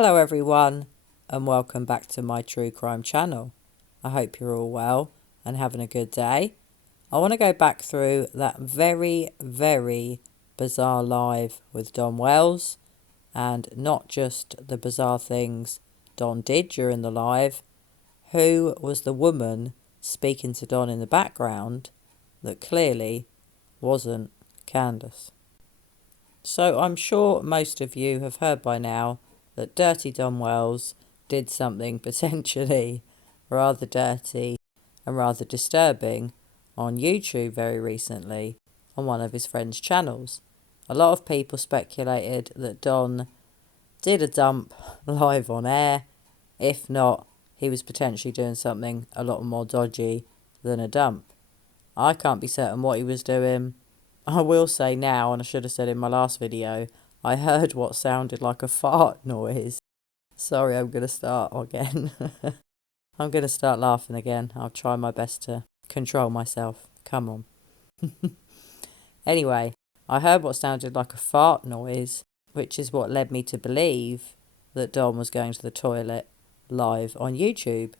Hello everyone and welcome back to my true crime channel. I hope you're all well and having a good day. I want to go back through that very bizarre live with DonWells, and not just the bizarre things Don did during the live. Who was the woman speaking to Don in the background that clearly wasn't Candace? So I'm sure most of you have heard by now that Dirty DonWells did something potentially rather dirty and rather disturbing on YouTube very recently on one of his friends' channels. A lot of people speculated that Don did a dump live on air. If not, he was potentially doing something a lot more dodgy than a dump. I can't be certain what he was doing. I will say now, and I should have said in my last video, I heard what sounded like a fart noise. Sorry, I'm going to start again. I'm going to start laughing again. I'll try my best to control myself. Come on. Anyway, I heard what sounded like a fart noise, which is what led me to believe that Don was going to the toilet live on YouTube.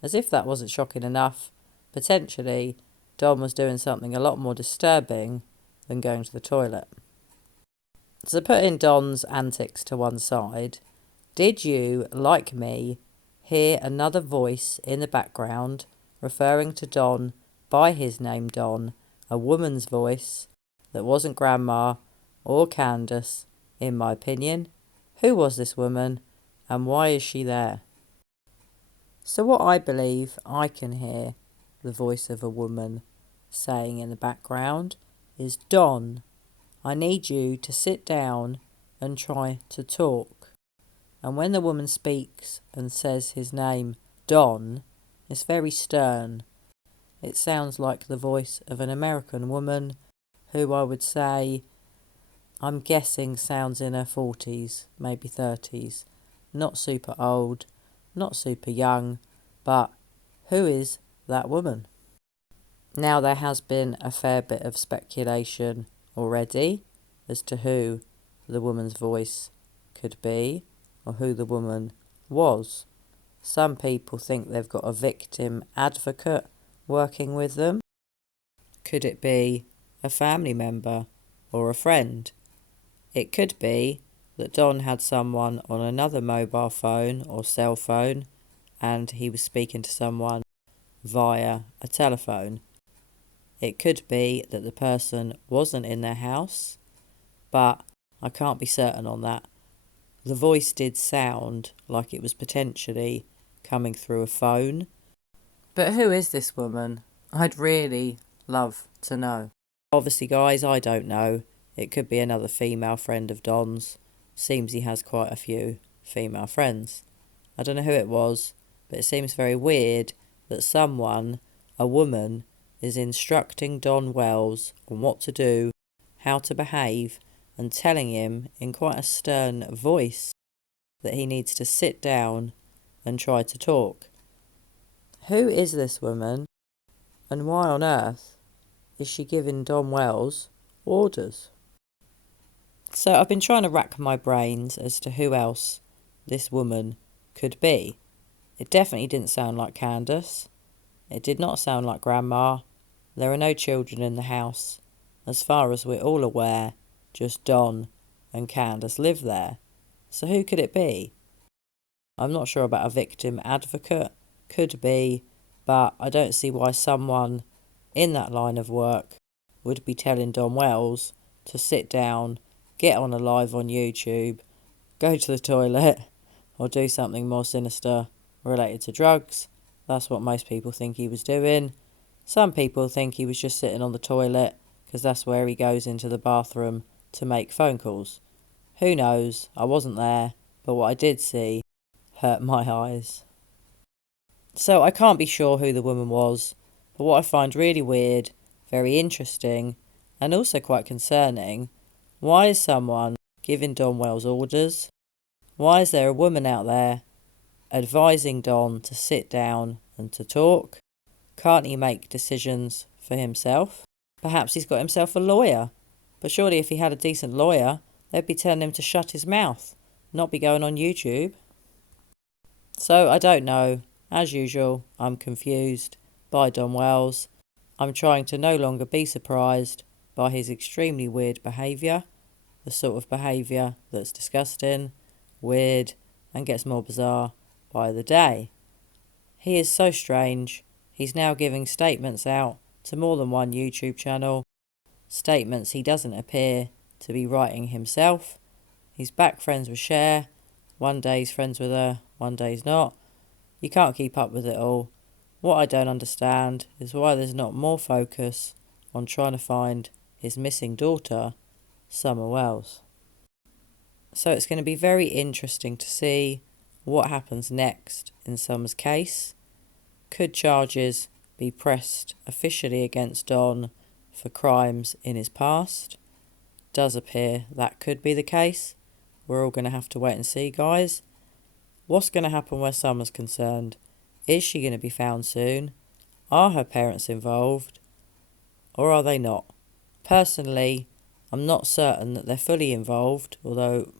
As if that wasn't shocking enough, potentially Don was doing something a lot more disturbing than going to the toilet. So putting Don's antics to one side, did you, like me, hear another voice in the background referring to Don by his name Don, a woman's voice that wasn't Grandma or Candace, in my opinion? Who was this woman and why is she there? So what I believe I can hear the voice of a woman saying in the background is, Don, I need you to sit down and try to talk. And when the woman speaks and says his name, Don, it's very stern. It sounds like the voice of an American woman who I would say, I'm guessing, sounds in her 40s, maybe 30s. Not super old, not super young, but who is that woman? Now, there has been a fair bit of speculation already as to who the woman's voice could be or who the woman was. Some people think they've got a victim advocate working with them. Could it be a family member or a friend? It could be that Don had someone on another mobile phone or cell phone and he was speaking to someone via a telephone. It could be that the person wasn't in their house, but I can't be certain on that. The voice did sound like it was potentially coming through a phone. But who is this woman? I'd really love to know. Obviously, guys, I don't know. It could be another female friend of Don's. Seems he has quite a few female friends. I don't know who it was, but it seems very weird that someone, a woman, is instructing DonWells on what to do, how to behave, and telling him in quite a stern voice that he needs to sit down and try to talk. Who is this woman, and why on earth is she giving DonWells orders? So I've been trying to rack my brains as to who else this woman could be. It definitely didn't sound like Candace. It did not sound like Grandma. There are no children in the house. As far as we're all aware, just Don and Candace live there. So who could it be? I'm not sure about a victim advocate. Could be, but I don't see why someone in that line of work would be telling DonWells to sit down, get on a live on YouTube, go to the toilet, or do something more sinister related to drugs. That's what most people think he was doing. Some people think he was just sitting on the toilet because that's where he goes into the bathroom to make phone calls. Who knows? I wasn't there, but what I did see hurt my eyes. So I can't be sure who the woman was, but what I find really weird, very interesting, and also quite concerning, why is someone giving DonWells orders? Why is there a woman out there advising Don to sit down and to talk? Can't he make decisions for himself? Perhaps he's got himself a lawyer. But surely if he had a decent lawyer, they'd be telling him to shut his mouth not be going on YouTube? So I don't know. As usual, I'm confused by DonWells. I'm trying to no longer be surprised by his extremely weird behaviour, the sort of behaviour that's disgusting, weird, and gets more bizarre by the day. He is so strange. He's now giving statements out to more than one YouTube channel, statements he doesn't appear to be writing himself. He's back friends with Cher. One day he's friends with her, one day he's not. You can't keep up with it all. What I don't understand is why there's not more focus on trying to find his missing daughter, SummerWells. So it's going to be very interesting to see what happens next in Summer's case. Could charges be pressed officially against Don for crimes in his past? Does appear that could be the case. We're all going to have to wait and see, guys. What's going to happen where Summer's concerned? Is she going to be found soon? Are her parents involved? Or are they not? Personally, I'm not certain that they're fully involved, although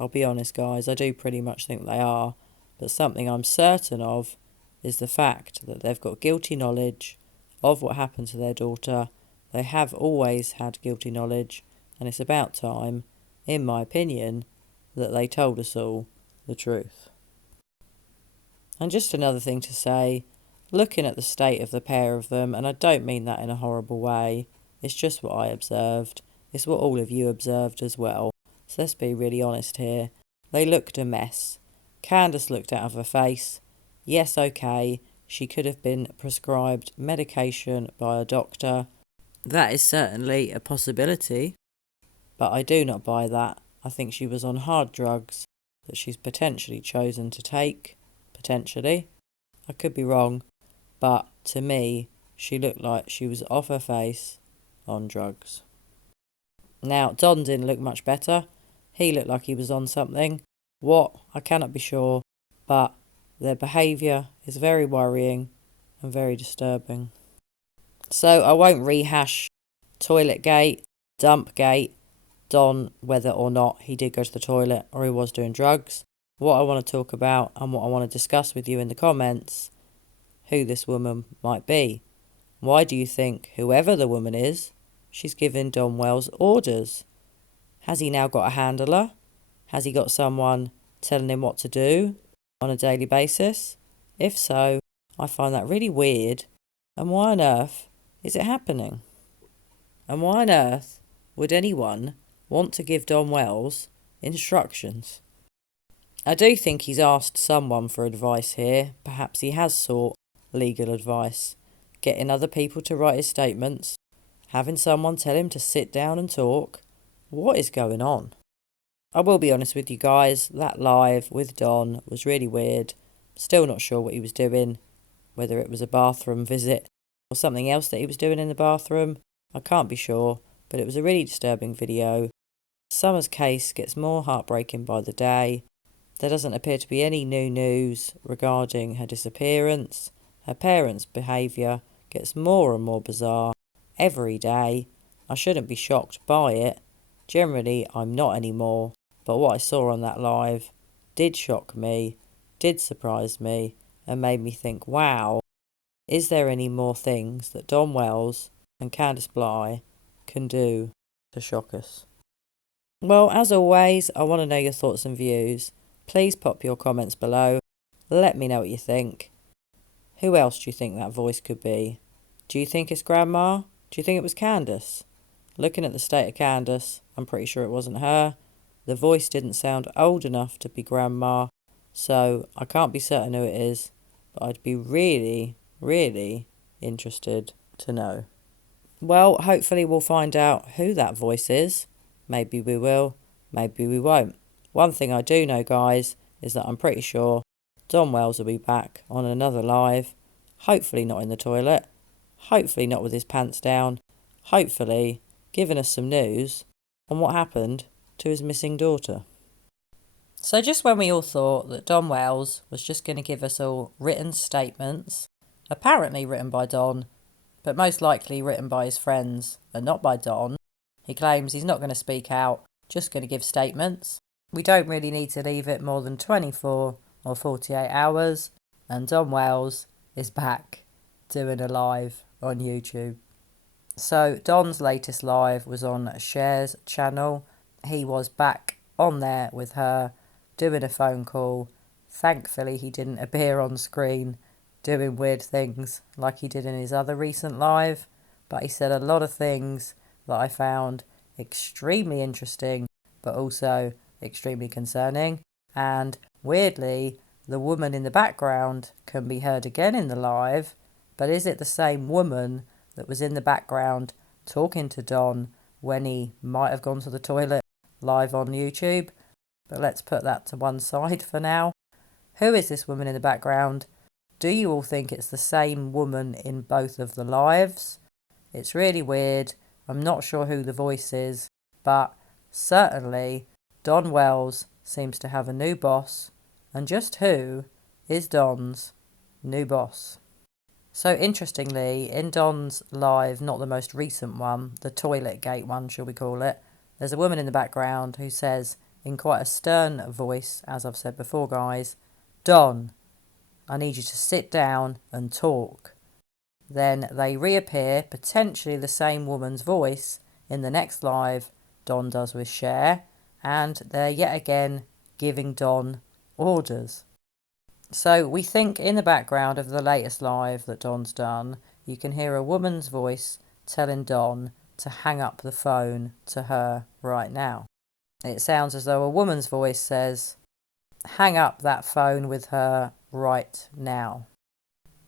I'll be honest, guys, I do pretty much think they are. But something I'm certain of is the fact that they've got guilty knowledge of what happened to their daughter. They have always had guilty knowledge, and it's about time, in my opinion, that they told us all the truth. And just another thing to say, looking at the state of the pair of them, and I don't mean that in a horrible way, it's just what I observed. It's what all of you observed as well. So let's be really honest here. They looked a mess. Candace looked out of her face. Yes, okay, she could have been prescribed medication by a doctor. That is certainly a possibility. But I do not buy that. I think she was on hard drugs that she's potentially chosen to take. Potentially. I could be wrong. But to me, she looked like she was off her face on drugs. Now, Don didn't look much better. He looked like he was on something. What? I cannot be sure. But their behaviour is very worrying and very disturbing. So I won't rehash toilet gate, dump gate, Don, whether or not he did go to the toilet or he was doing drugs. What I want to talk about and what I want to discuss with you in the comments, who this woman might be. Why do you think, whoever the woman is, she's given DonWells orders? Has he now got a handler? Has he got someone telling him what to do on a daily basis? If so, I find that really weird. And why on earth is it happening? And why on earth would anyone want to give DonWells instructions? I do think he's asked someone for advice here. Perhaps he has sought legal advice. Getting other people to write his statements. Having someone tell him to sit down and talk. What is going on? I will be honest with you guys, that live with Don was really weird. Still not sure what he was doing. Whether it was a bathroom visit or something else that he was doing in the bathroom. I can't be sure, but it was a really disturbing video. Summer's case gets more heartbreaking by the day. There doesn't appear to be any new news regarding her disappearance. Her parents' behaviour gets more and more bizarre every day. I shouldn't be shocked by it. Generally, I'm not anymore. But what I saw on that live did shock me, did surprise me, and made me think, wow, is there any more things that DonWells and Candice Bly can do to shock us? Well, as always, I want to know your thoughts and views. Please pop your comments below. Let me know what you think. Who else do you think that voice could be? Do you think it's Grandma? Do you think it was Candace? Looking at the state of Candace, I'm pretty sure it wasn't her. The voice didn't sound old enough to be Grandma, so I can't be certain who it is, but I'd be really, really interested to know. Well, hopefully we'll find out who that voice is. Maybe we will, maybe we won't. One thing I do know, guys, is that I'm pretty sure DonWells will be back on another live. Hopefully not in the toilet. Hopefully not with his pants down. Hopefully giving us some news on what happened to his missing daughter. So just when we all thought that DonWells was just going to give us all written statements, apparently written by Don, but most likely written by his friends and not by Don, he claims he's not going to speak out, just going to give statements. We don't really need to leave it more than 24 or 48 hours, and DonWells is back doing a live on YouTube. So Don's latest live was on Cher's channel. He was back on there with her doing a phone call. Thankfully he didn't appear on screen doing weird things like he did in his other recent live, but he said a lot of things that I found extremely interesting but also extremely concerning. And weirdly, the woman in the background can be heard again in the live, but is it the same woman that was in the background talking to Don when he might have gone to the toilet live on YouTube? But let's put that to one side for now. Who is this woman in the background? Do you all think it's the same woman in both of the lives? It's really weird. I'm not sure who the voice is, but certainly DonWells seems to have a new boss. And just who is Don's new boss? So interestingly, in Don's live, not the most recent one, the toilet gate one, shall we call it, there's a woman in the background who says, in quite a stern voice, as I've said before, guys, "Don, I need you to sit down and talk." Then they reappear, potentially the same woman's voice, in the next live Don does with Cher, and they're yet again giving Don orders. So we think in the background of the latest live that Don's done, you can hear a woman's voice telling Don to hang up the phone to her right now. It sounds as though a woman's voice says, "Hang up that phone with her right now."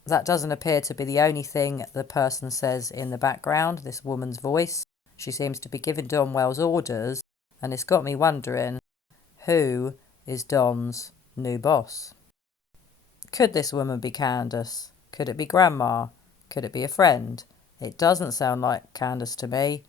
That doesn't appear to be the only thing the person says in the background, this woman's voice. She seems to be giving DonWells orders, and it's got me wondering, who is Don's new boss? Could this woman be Candace? Could it be Grandma? Could it be a friend? It doesn't sound like Candace to me.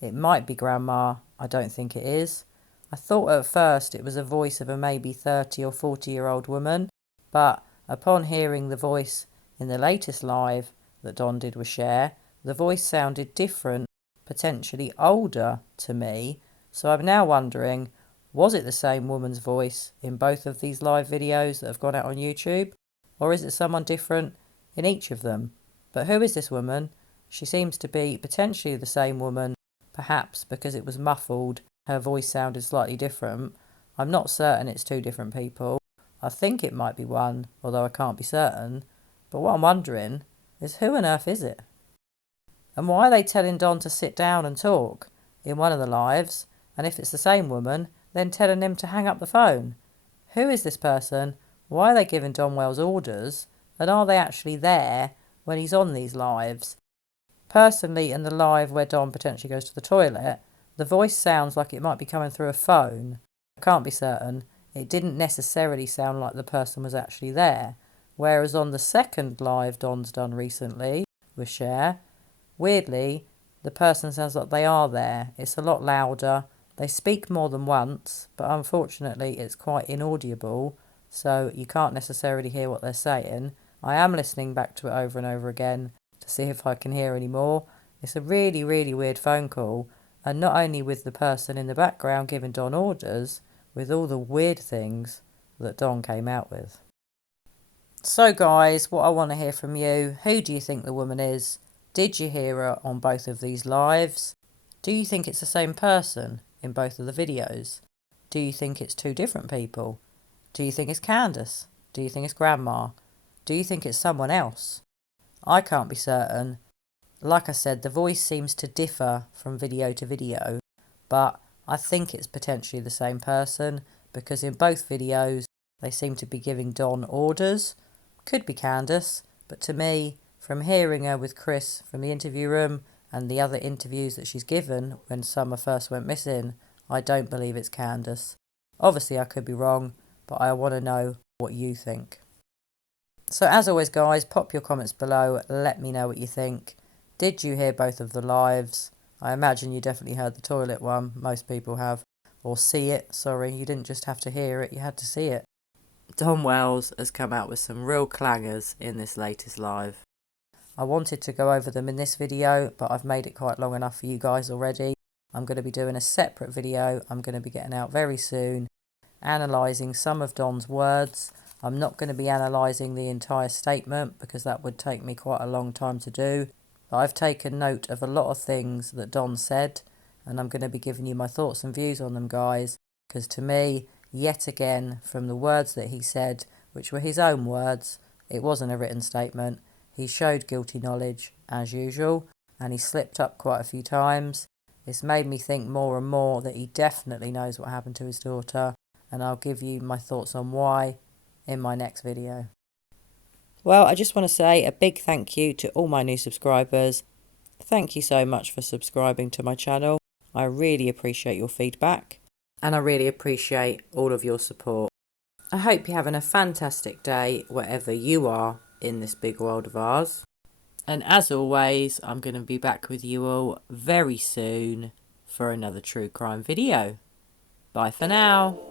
It might be Grandma. I don't think it is. I thought at first it was a voice of a maybe 30 or 40-year-old woman, but upon hearing the voice in the latest live that Don did with Cher, the voice sounded different, potentially older to me. So I'm now wondering, was it the same woman's voice in both of these live videos that have gone out on YouTube? Or is it someone different in each of them? But who is this woman? She seems to be potentially the same woman, perhaps because it was muffled, her voice sounded slightly different. I'm not certain it's two different people. I think it might be one, although I can't be certain. But what I'm wondering is, who on earth is it? And why are they telling Don to sit down and talk in one of the lives? And if it's the same woman, then telling him to hang up the phone? Who is this person? Why are they giving DonWells orders? And are they actually there when he's on these lives? Personally, in the live where Don potentially goes to the toilet, the voice sounds like it might be coming through a phone. I can't be certain. It didn't necessarily sound like the person was actually there. Whereas on the second live Don's done recently with Cher, weirdly, the person sounds like they are there. It's a lot louder. They speak more than once, but unfortunately it's quite inaudible, so you can't necessarily hear what they're saying. I am listening back to it over and over again to see if I can hear any more. It's a really, really weird phone call, and not only with the person in the background giving Don orders, with all the weird things that Don came out with. So guys, what I want to hear from you, who do you think the woman is? Did you hear her on both of these lives? Do you think it's the same person in both of the videos? Do you think it's two different people? Do you think it's Candace? Do you think it's Grandma? Do you think it's someone else? I can't be certain. Like I said, the voice seems to differ from video to video, but I think it's potentially the same person because in both videos they seem to be giving Don orders. Could be Candace, but to me, from hearing her with Chris from the interview room and the other interviews that she's given when Summer first went missing, I don't believe it's Candace. Obviously I could be wrong, but I want to know what you think. So as always guys, pop your comments below, let me know what you think. Did you hear both of the lives? I imagine you definitely heard the toilet one, most people have. Or see it, sorry, you didn't just have to hear it, you had to see it. DonWells has come out with some real clangers in this latest live. I wanted to go over them in this video, but I've made it quite long enough for you guys already. I'm going to be doing a separate video I'm going to be getting out very soon, analysing some of Don's words. I'm not going to be analysing the entire statement because that would take me quite a long time to do. But I've taken note of a lot of things that Don said, and I'm going to be giving you my thoughts and views on them, guys, because to me, yet again, from the words that he said, which were his own words, it wasn't a written statement, he showed guilty knowledge, as usual, and he slipped up quite a few times. It's made me think more and more that he definitely knows what happened to his daughter, and I'll give you my thoughts on why in my next video. Well, I just want to say a big thank you to all my new subscribers. Thank you so much for subscribing to my channel. I really appreciate your feedback, and I really appreciate all of your support. I hope you're having a fantastic day wherever you are in this big world of ours. And as always, I'm going to be back with you all very soon for another true crime video. Bye for now.